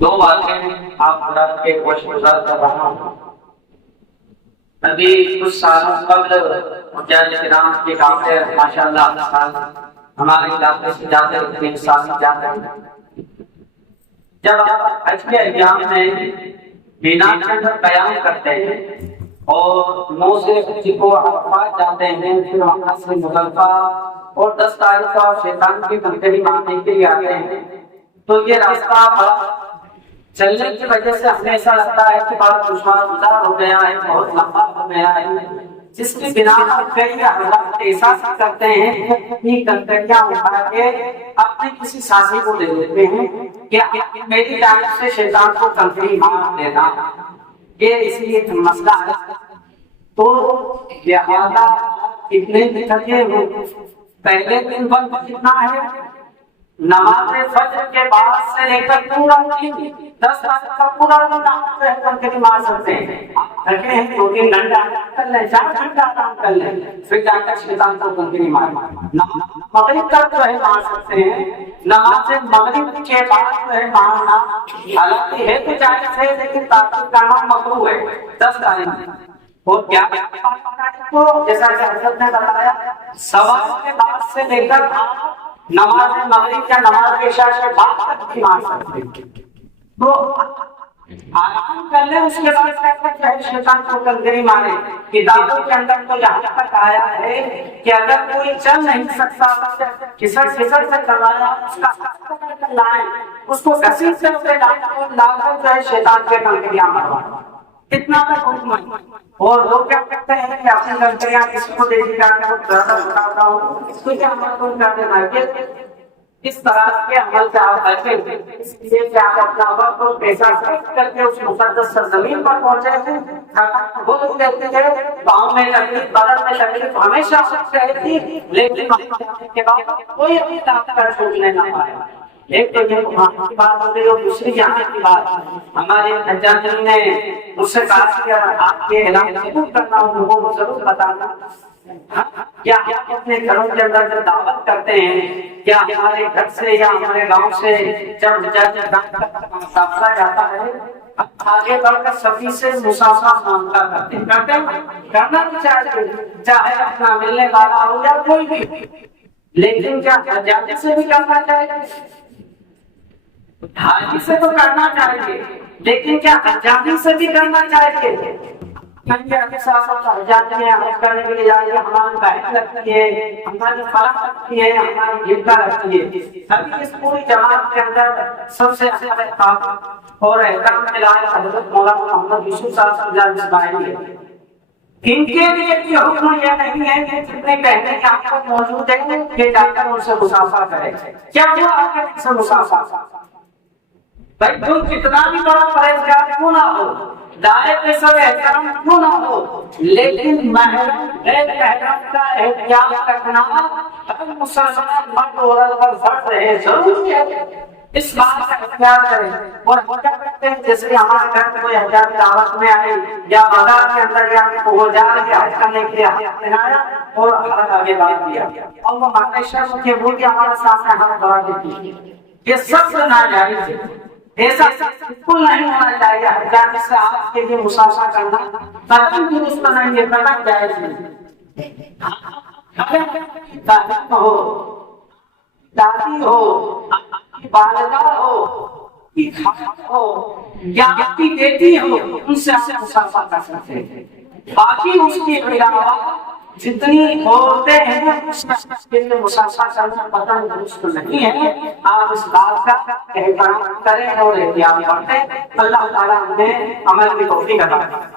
دو باتیں آپ حضرات کے گوش گزار کر رہا ہوں۔ ابھی کچھ سالوں قبل مجاہد کرام کے کافر ماشاءاللہ سال ہمارے علاقے سے جاتے اتنے سال جاتے ہیں۔ جب آپ حج کے ایام میں مینا کے اندر قیام کرتے ہیں اور 9 سے حج کو عرفات جاتے ہیں، پھر وہاں سے مزدلفہ اور 10 تاریخ کو شیطان کی کنکری مارنے کے لیے آتے ہیں، تو یہ راستہ بڑا چلنے کی وجہ سے ہمیں ایسا لگتا ہے کہ بڑا دشوار گزار ہو گیا ہے، بہت لمبا ہو گیا ہے، جس کی بنا پر کئی حضرات احساس کرتے ہیں کہ کنکریاں اٹھا کے اپنے کسی ساتھی کو دے دیتے ہیں کہ میری جانب سے شیطان کو کنکری مار دینا، یہ اس لیے مسئلہ ہے۔ تو لہٰذا اتنے تھکے ہو، پہلے دن وقت کتنا ہے؟ نماز فجر کے بعد سے لے کر پورا دن 10 تاریخ کا پورا دن آپ کنکری مار سکتے ہیں۔ تھکے ہیں 2-3 گھنٹے آرام کر لیں، 4 گھنٹے آرام کر لیں، پھر جا کر شیطان کو کنکری مار مغرب تک جو ہے مار سکتے ہیں۔ نماز مغرب کے بعد جو ہے مارنا حالانکہ ہے تو جائز ہے، لیکن تاخیر کرنا مکروہ ہے 10 تاریخ اور کیا تو جیسا کہ حضرت نے بتایا سوال کے بعد سے لے کر نماز مغرب یا نماز عشاء کے بعد تک بھی مار سکتے ہیں۔ تو آرام کر لیں، اس کے بعد کیا ہے شیطان کو کنکری مارے۔ کتابوں کے اندر تو یہاں تک آیا ہے کہ اگر کوئی چل نہیں سکتا کسر سے کروایا اس کا لائیں، اس کو کسی سے لا کر جو ہے شیطان کے کنکریاں ماروا، اتنا تک حکم ہے۔ اور لوگ کیا کرتے ہیں کہ اپنی کنکریاں کسی کو دے دی جاتے ہیں، زیادہ بتاتا ہوں اس کو کیا عمل کو کر دینا ہے، اس طرح کے عمل سے آپ بچیں، اس لیے کہ آپ اپنا وقت اور پیسہ خرچ کر کے اس مقدس سرزمین پر پہنچے ہیں۔ وہ لوگ کہتے ہیں گاؤں میں تکلیف، بدن میں تکلیف ہمیشہ رہتی، لیکن کے بعد کوئی اپنی طاقت کا سوچنے نہ پائے۔ ایک تو یہ وہاں کی بات ہو گئی اور دوسری یہاں کی بات۔ ہمارے حجاج نے مجھ سے کہا کہ آپ کے اعلان ضرور کرنا ہو، لوگوں کو ضرور بتانا کیا آپ اپنے گھروں کے اندر جب دعوت کرتے ہیں، کیا ہمارے گھر سے یا ہمارے گاؤں سے جب حجاج کا مسافرہ جاتا ہے آگے بڑھ کر سبھی سے مسافہ مانگا کرتے ہیں، کرنا بھی چاہیے، چاہے اپنا ملنے والا ہو یا کوئی بھی، لیکن کیا حجاج سے بھی کرنا چاہیے؟ حاجی سے تو کرنا چاہیے، لیکن کیا حجاجی سے بھی کرنا چاہیے؟ حجاج میں حج کرنے کے لیے جائے ہماری بہن لگتی ہے، ہماری فلاح لگتی ہے، ہماری جھلکا لگتی ہے۔ ابھی اس پوری جماعت کے اندر سب سے اچھا اور احترام کے لائق حضرت مولانا محمد یوسف صاحب اسماعیلی ہے۔ ان کے لیے بھی حکم یہ نہیں ہے کہ جتنے بہنیں یہاں پر موجود ہیں کہ جا کر ان سے مسافہ کرے، کیا وہ آ کر ان سے مسافہ بھائی تم کتنا بھی بڑا پرہیزگار کیوں نہ ہو، دائیں پہ سب احترام کیوں نہ ہو، لیکن محرم غیر محرم کا احتیاط رکھنا ہر مسلمان مرد اور عورت پر فرض ہے، ضروری ہے۔ اس بات کا اختیار کریں اور ہم کیا کرتے ہیں جیسے ہمارے گھر میں کوئی حجاج دعوت میں آئے یا بازار کے اندر یا وہ جا رہے حج کرنے کے لیے ہاتھ پہنایا اور ہاتھ آگے بڑھا دیا اور وہ ہمارے شرم کے بول کے ہمارے سامنے ہاتھ بڑھا دیتی، یہ سب سے ناجائز ہے، ایسا بالکل نہیں ہونا چاہیے۔ حجاج سے آپ کے لیے مسافہ کرنا قدم درست نہیں ہے، قدم جائز نہیں۔ اگر ہو دادی ہو والدہ ہو یا آپ کی بیٹی ہو، ان سے آپ مسافہ کر سکتے ہیں، باقی اس کے علاوہ جتنی عورتیں ہیں اس کے لیے مسافہ کرنا پتہ درست نہیں ہے۔ آپ اس بات کا احترام کریں اور احتیاط برتیں۔ اللہ تعالیٰ ہمیں عمل کی توفیق عطا فرمائے۔